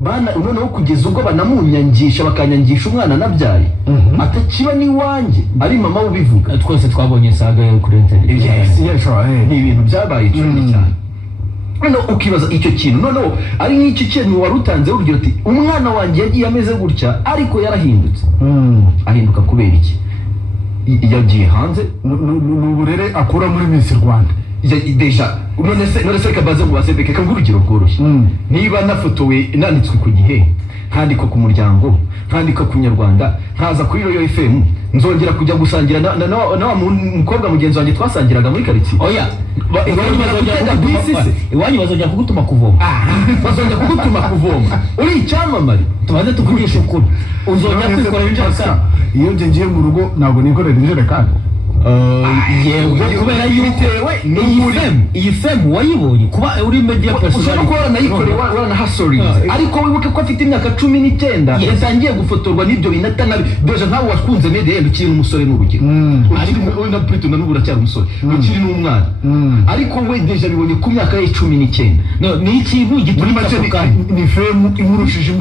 bana noneho kugeza ubwo banamunyangisha bakanyangisha umwana nabyaye atakiba ni wanjye ari mama ubivuga. Twese twabonye saga yo kuri internet. Yes, ni ibintu byabaye icumi cyane. Noneho ukibaza icyo kintu, noneho ari nk'iki kintu warutanze urugero ati umwana wanjye yagiye ameze gutya ariko yarahindutse. Ahinduka kubera iki? Yagiye hanze n'uburere akura muri Miss Rwanda. Deja none se kabaze ngo basebeke kangurugiro rworoshye. Niba nafotowe nanditswe ku gihe nkandika ku muryango nkandika ku Nyarwanda nkaza kuri Royal FM nzongera kujya gusangira na mukobwa mugenzi wanjye twasangiraga muri quartier. Oya iwanyu bazojya kugutuma kuvoma. Bazojya kugutuma kuvoma uri icyamamare tumaze tukugisha ukuri uzojya kwikorera injaka. Iyo ngiye mu rugo ntabwo nikorera injerekani. Yego kubera yuko iyi fem wayibonye kuba uri media person ushaka ko waranayikoreye waranahasorize ariko wibuke ko afite imyaka 19 yatangiye gufotorwa n'ibyo binata nabi. Deja nkawe wakunze media yendo kiri umusore n'urugero ariko we na Prito n'ubura cyari umusore ukiri n'umwana ariko we deja bibonye ku myaka ye 19. No ni ikintu giturika ni fem imurushije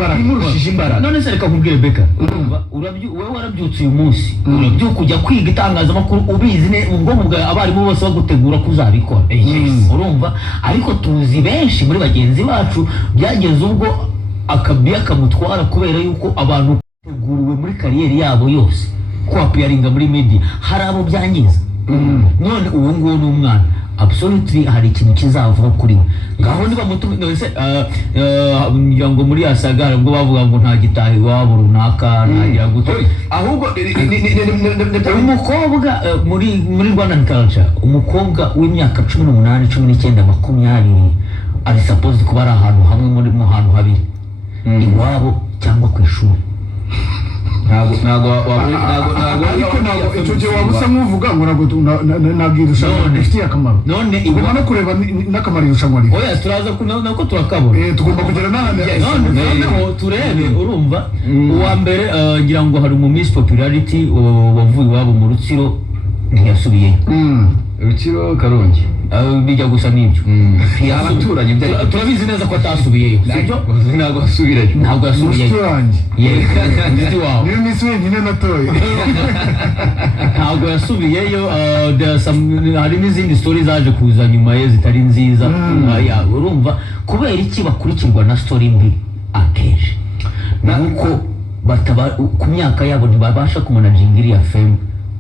imbaraga. None se reka nkubwire Beka urumva wewe warabyutse uyu munsi urabyuka ujya kwiga itangazamakuru ubizi ne ubwonko bwa abarimu bose bagutegura kuzabikora. Urumva ariko tuzi benshi muri bagenzi bacu byageze ubwo akabiya kamutwara kubera yuko abantu teguruwe muri kariyeri yabo yose ko apiyaringa muri media hari abo byangiza. None uwo nguwo n'umwana absolutely hari ikintu kizavaho kuri we ngaho niba mutumeze ngo muri asagara ubwo bavuga ngo nta gitahi wabo runaka ntagira gute ahubwo umukobwa muri Rwanda culture umukobwa w'imyaka 18 19 20 ari supposed kuba ari ahantu hamwe muri mu hantu habiri iwabo cyangwa ku ishuri. Ntago icyo gihe wabusa nk'uvuga ngo ntabwo irushanwa rifitiye akamaro. None ugomba no kureba n'akamaro irushanwa rifite. Oya turaza nako turakabona. Tugomba kugera n'ahandi. Noneho turebe urumva uwa mbere ngira ngo hari mu Miss Popularity wavuye iwabo mu Rutsiro ntiyasubiyeyo. Rutsiro Karongi bijya gusa n'ibyo abaturanye turabizi neza ko atasubiyeyo sibyo ntabwo asubiyeyo niyo Miss wenyine natoye ntabwo yasubiyeyo. hari n'izindi story zaje kuza nyuma ye zitari nziza. Urumva kubera iki bakurikirwa na story mbi akenshi nuko ku myaka yabo ntibabasha kumanajinga iriya fame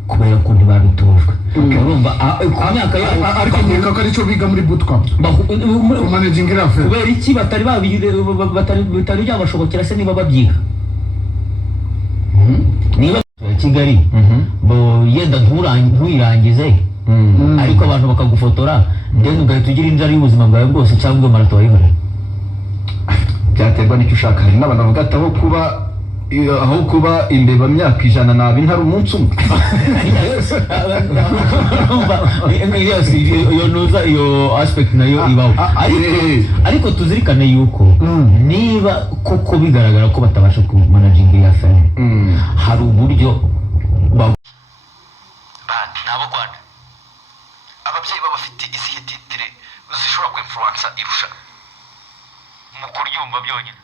kubera ko ntibabitojwe. Urumva ku myaka yabo ariko nkeka ko aricyo biga muri bootcamp managing iriya fame. Kubera iki batari byabashobokera se niba babyiga niba Kigali yenda ntuyirangize ariko abantu bakagufotora then ugahita ugira inzara y'ubuzima bwawe bwose cyangwa marato wayihorera. Byaterwa n'icyo ushaka. Hari n'abantu bavuga ati aho kuba imbeba myaka 100 nabi ntari umunsi umwe. iyo aspect nayo ibaho ariko tuzirikane yuko niba koko bigaragara ko batabasha ku managing ya fame hari uburyo nabo Rwanda ababyeyi baba bafite izihe titire zishobora ku influencer irusha mu kuryumva byonyine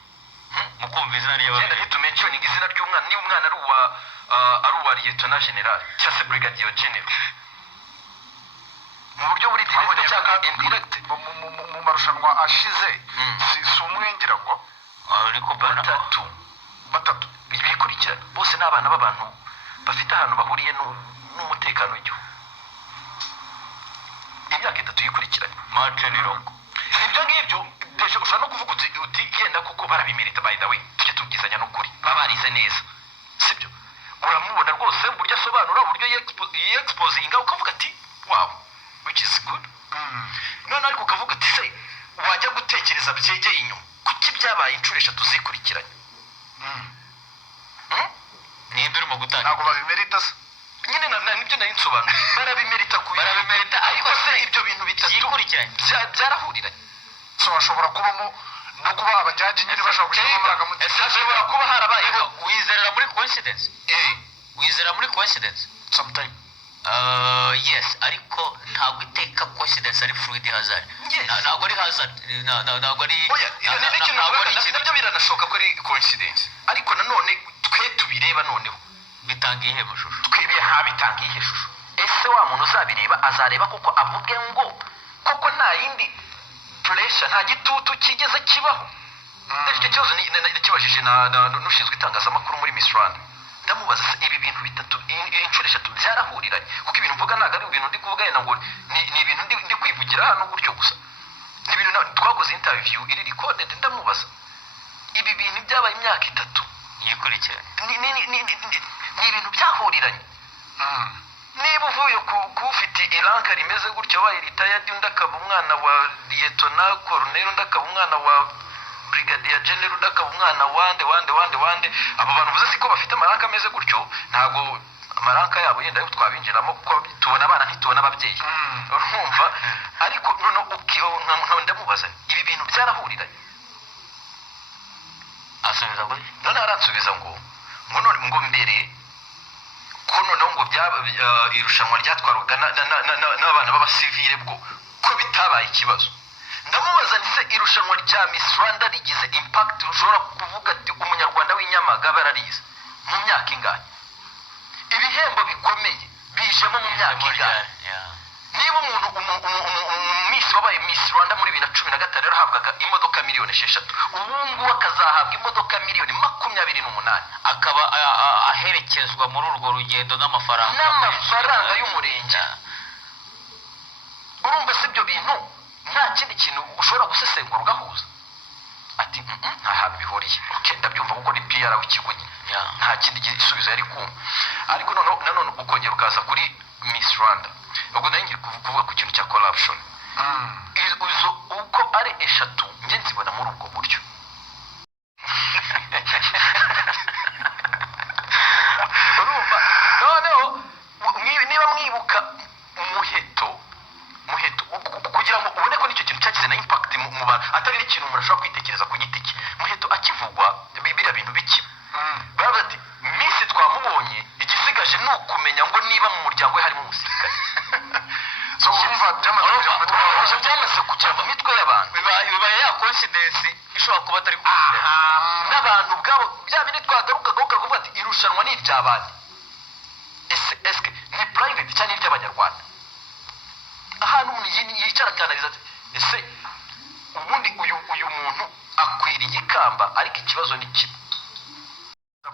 mukumva izina ry'ababyeyi ntitumentioning izina ry'umwana niba umwana ari uwa Lieutenant General cyangwa se Brigadier General mu buryo buri direct cyangwa indirect mu marushanwa ashize si umwengera ngo ariko batatu bikurikira bose n'abana b'abantu bafite ahantu bahuriye n'umutekano w'igihugu. Imyaka 3 yikurikiranye match nirongo ibyo ngibyo deje ushobora no kuvuga uti genda kuko barabimerita by the way tujye tubwizanya n'ukuri babarize neza sibyo uramubona rwose uburyo asobanura uburyo exposinga ukavuga ati wow which is good. None ariko ukavuga ati se wajya gutekereza byegeye inyuma kuki byabaye inshuro 3 zikurikiranye ninde urimo gutanga ntabwo babimerita nyine nibyo nari nsobanura barabimerita ariko se ibyo bintu bitatu byarahuriranye so bashobora kubamo no kuba abajaji nyine bashobora gushyira amarangamutima ashobora kuba harabaye wizerera muri coincidence sometime yes ariko ntabwo iteka coincidence ari fluid hazard ntabwo ari hazard ntabwo ari nabyo biranashoboka ko ari coincidence ariko nanone twe tubireba noneho bitanga ihe mashusho twibiye habitanga ihe shusho ese wa muntu uzabireba azareba kuko avuge ngo kuko nta yindi pressure nta gitutu kigeze kibaho icyo kibazo nakibajije n'ushinzwe itangazamakuru muri Miss Rwanda ndamubaza ibi bintu bitatu inshuro eshatu byarahuriranye kuko ibintu mvuga ntabwo ari ibintu ndi kuvuga yenda ngo ni ibintu ndi kwivugira hano gutyo gusa ni ibintu twakoze interview iri recorded ndamubaza ibi bintu byabaye imyaka 3 yikurikiranye ni ibintu byahuriranye niba uvuye kufite iranka rimeze gutyo wabaye retired undi akaba umwana wa lieutenant colonel undi akaba umwana wa brigadier general undi akaba umwana wande abo bantu uvuze siko bafite amaranka ameze gutyo ntabwo amaranka yabo yenda yo twabinjiramo kuko tubona abana ntitubona ababyeyi urumva ariko none ndamubaza ibi bintu byarahuriranye asubiza ngo none aransubiza ngo mbere ko noneho ngo irushanwa ryatwarwaga n'abana b'abasivile bwo ko bitabaye ikibazo ndamubaza nise irushanwa rya Miss Rwanda rigize impact ushobora kuvuga ati umunyarwanda w'inyamaga bararize mu myaka ingahe ibihembo bikomeye bijemo mu myaka ingahe niba umuntu Miss wabaye Miss Rwanda muri 2015 rero ahabwaga imodoka miliyoni 6 ubungu akazahabwa imodoka miliyoni 28 akaba aherekezwa muri urwo rugendo n'amafaranga y'umurenge urumva se ibyo bintu nta kindi kintu ushobora gusesengura ugahuza ati nta hantu bihuriye ndabyumva kuko ni PR w'ikigo nta kindi gisubizo yari kumva ariko nanone ukongera ukaza kuri Miss Rwanda ubwo nanjye kuvuga ku kintu cya corruption izo uko ari eshatu nge nzibona muri ubwo buryo urumva noneho niba mwibuka umuheto kugira ngo ubone ko nicyo kintu cyagize na impact mu bantu atari n'ikintu umuntu ashobora kwitekereza ku giti cye muheto akivugwa biriya bintu biki baravuga ati Miss twamubonye igisigaje ni ukumenya ngo niba mu muryango we harimo umusirikare so urumva byamaze kujya mu mitwe y'abantu bibaye ya coincidence ishobora kuba atari coincidence n'abantu ubwabo bya bindi twagarukaga ukavuga ati irushanwa ni iry'abandi eske ni private cyane iry'abanyarwanda ahantu umuntu yicara akanaliza ati ese ubundi uyu muntu akwiriye ikamba ariko ikibazo ni kimwe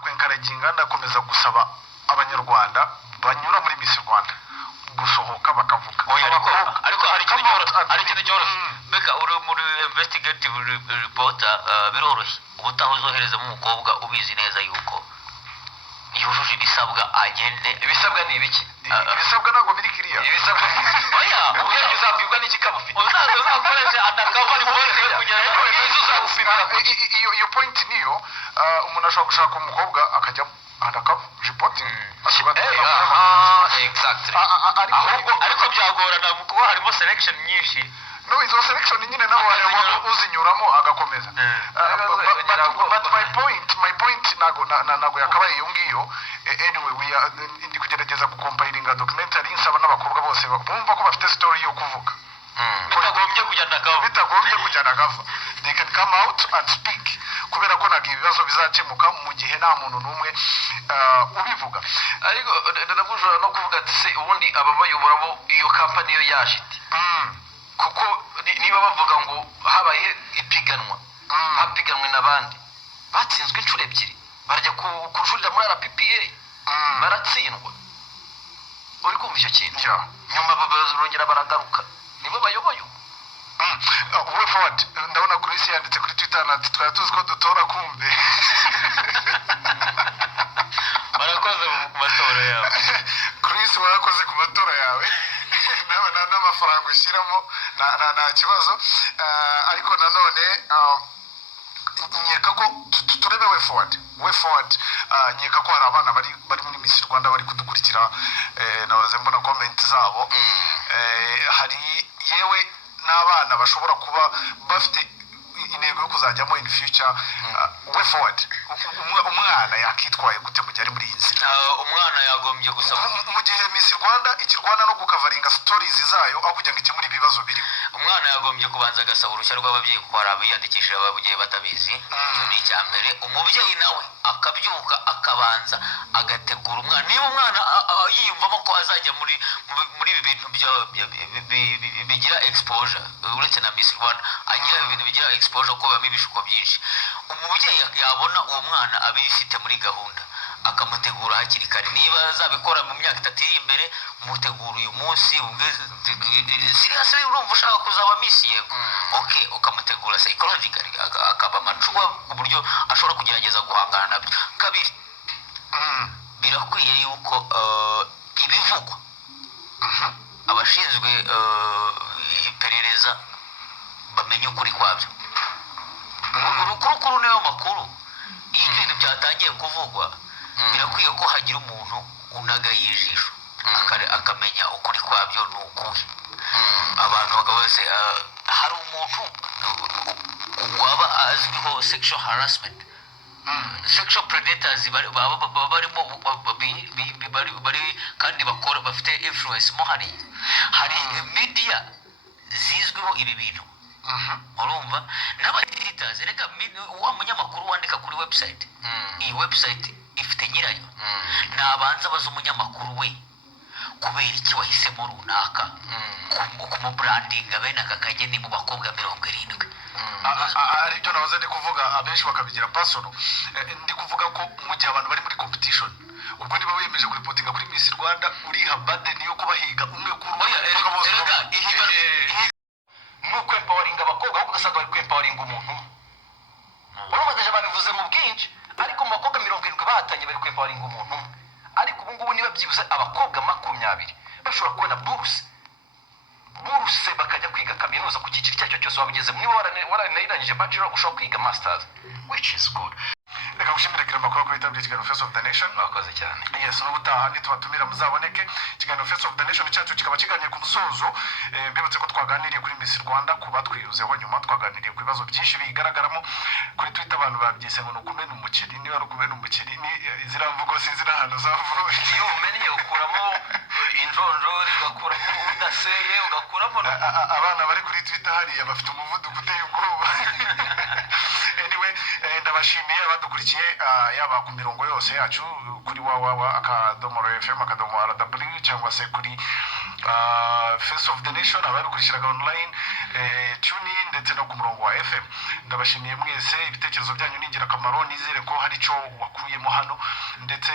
kwenkaraginga ndakomeza gusaba abanyarwanda banyura muri Miss Rwanda gusohoka bakavuga ariko hari ikintu cyoroshye beka uri muri investigative reporter biroroshye ubutaha uzoherezamo umukobwa ubizi neza yuko yujuje ibisabwa agende ibisabwa ni ibiki ibisabwa ntabwo biri kiriya ibisabwa oya ubwenge uzabwirwa n'iki kabufite uzakoresha undercover reporter kugira ngo uzabufimira iyo point niyo umuntu ashobora gushaka umukobwa akajya undercover reporting exactly ariko byagorana kuko harimo selection nyinshi no izo selection nyine nabo uzinyuramo agakomeza but my point nago yakabaye iyo ngiyo anyway we are indi kugerageza gucomparinga documentary nsaba n'abakobwa bose bumva ko bafite story yo kuvuga bitagombye kujyana gava they can come out and speak kubera ko ntabwo ibibazo bizakemuka mu gihe nta muntu n'umwe ubivuga ariko ndabujura no kuvuga ati se ubundi aba bayobora bo iyo company yo yashite kuko niba bavuga ngo habaye ipiganwa hapiganwe n'abandi batsinzwe inshuro ebyiri barajya kujurira muri RPPA baratsindwa uri kumva icyo kintu nyuma barongera baragaruka nibo bayoboye way forward ndabona Chris yanditse kuri Twitter ati twari tuzi ko dutora kumbe barakoze ku matora yawe Chris warakoze ku matora yawe n'amafaranga ushyiramo nta kibazo ariko nanone nkeka ko turebe way forward nkeka ko hari abana bari muri Miss Rwanda bari kudukurikira nabaze mbona comment zabo hari yewe n'abana bashobora kuba bafite intego yo kuzajyamo in future way forward umwana yakitwaye gute mu gihe ari muri iyi nzira umwana yagombye gusaba mu gihe Miss Rwanda ikirwana no gukavaringa stories zayo aho kugira ngo ikemure ibibazo birimo umwana yagombye kubanza agasaba uruhushya rw'ababyeyi kuko hari abiyandikishije ababyeyi batabizi. Icyo ni icya mbere. Umubyeyi nawe akabyuka akabanza agategura umwana, niba umwana yiyumvamo ko azajya muri ibi bintu bigira exposure, uretse na Miss Rwanda agira ibintu bigira exposure ko bamwe ibishuko byinshi, umubyeyi yabona uwo mwana abifite muri gahunda akamutegura hakiri kare. Niba azabikora mu myaka 3 iri imbere, mutegura uyu munsi seriously urumva ushaka kuzaba Miss yego, okay, ukamutegura psychologically akaba amacuba ku buryo ashobora kugerageza guhangana nabyo. Kabiri, birakwiye yuko ibivugwa abashinzwe iperereza bamenye ukuri kwabyo. Urukuru niyo makuru. Iyo ibintu byatangiye kuvugwa, birakwiye ko hagira umuntu unaga yijisho akamenya ukuri kwabyo ni ukuhe. Abantu bakabase hari umuntu waba azwiho sexual harassment, sexual predators barimo bari kandi bakora bafite influence mo. hari media zizwiho ibi bintu, urumva n'abaditers. Reka wa munyamakuru wandika kuri website, iyi website ifite nyirayo, nabanza baza umunyamakuru we kubera iki wahisemo runaka kumubrandinga bene aka kageni mu bakobwa 70. aribyo nahoze ndi kuvuga, abenshi bakabigira personal. Ndi kuvuga ko mu gihe abantu bari muri competition, ubwo niba wiyemeje kuripotinga kuri Miss Rwanda, uriha burden yo kubahiga umwe kuri nuko empowering abakobwa ahubwo ugasanga bari kwempowering umuntu. Urumva babivuze mu bwinshi, ariko mu bakobwa 70 bahatanye bari kwempowering umuntu. Ariko ubu ngubu niba byibuze abakobwa 20 bashobora kubona buruse bakajya kwiga kaminuza ku cyiciro cyacyo cyose wabigeze. Niba waranirangije bachelor ushobora kwiga masters, which is good. Reka gushimira kira makuru kuri tablet kiganiro Face of the Nation. Mwakoze cyane. Yes, n'ubutaha nitubatumira muzaboneke. Kiganiro Face of the Nation cyacu kikaba kiganiye ku musozo. Mbibutse ko twaganiriye kuri Miss Rwanda, kuba twiyuzeho nyuma twaganiriye ku bibazo byinshi bigaragaramo kuri Twitter. Abantu babyise ngo nukumena umuceri, niba rukumena umuceri ni ziramvugo sinzira hano zavuye. Iyo umenye ukuramo injonjori, ugakuramo udaseye, ugakuramo abana bari kuri Twitter hariya bafite umuvuduko uteye ubwoba. Anyway, ndabashimiye abadukurikiye yaba ku mirongo yose yacu kuri www.rfm.rw cyangwa se kuri Face of the Nation, ababikurikiraga online, TuneIn ndetse no ku murongo wa FM. Ndabashimiye mwese, ibitekerezo byanyu ni ingirakamaro. Nizere ko hari icyo wakuyemo hano, ndetse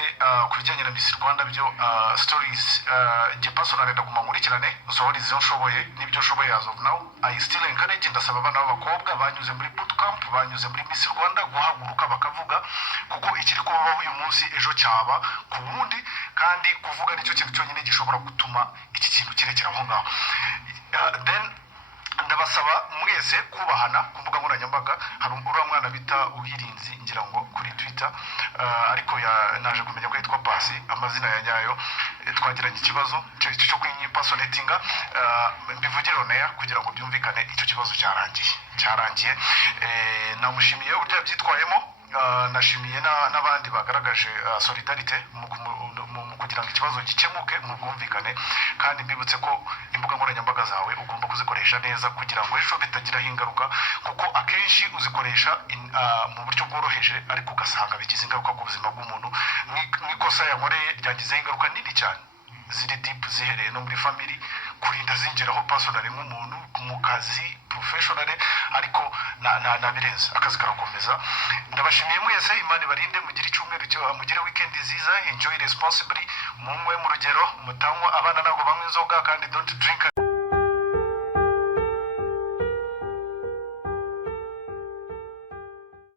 ku bijyanye na Miss Rwanda byo stories je personal ndaguma nkurikirane nsohora izo nshoboye n'ibyo nshoboye as of now. I still encourage, ndasaba abana b'abakobwa banyuze muri bootcamp, banyuze muri Miss Rwanda guhaguruka bakavuga, kuko ikiri kubaho uyu munsi ejo cyaba ku wundi, kandi kuvuga nicyo kintu cyonyine gishobora gutuma iki kintu kirekera aho ngaho. Then ndabasaba mwese kubahana ku mbuga nkoranyambaga. Hari uriya mwana bita Uwirinzi ngira ngo kuri Twitter, ariko naje kumenya ko yitwa Pasi amazina ya nyayo. Twagiranye ikibazo cyo kwinyipasonetinga, mbivugire oneya kugira ngo byumvikane. Icyo kibazo cyarangiye. Namushimiye uburyo yabyitwayemo. Nashimiye n'abandi bagaragaje solidarite mu kugira ngo ikibazo gikemuke mu bwumvikane. Kandi mbibutse ko imbuga nkoranyambaga zawe ugomba kuzikoresha neza kugira ngo ejo bitagiraho ingaruka, kuko akenshi uzikoresha mu buryo bworoheje ariko ugasanga bigize ingaruka ku buzima bw'umuntu. N'ikosa yankoreye ryagizeho ingaruka nini cyane, ziri deep, zihereye no muri family, kurinda zingeraho personally nk'umuntu mu kazi professionally, ariko nabirenze. Akazi karakomeza. Ndabashimiye mwese, Imana ibarinde, mugire icyumweru cyo, mugire weekend nziza, enjoy responsibly, munywe mu rugero, mutanywa, abana ntabwo banywa inzoga kandi don't drink.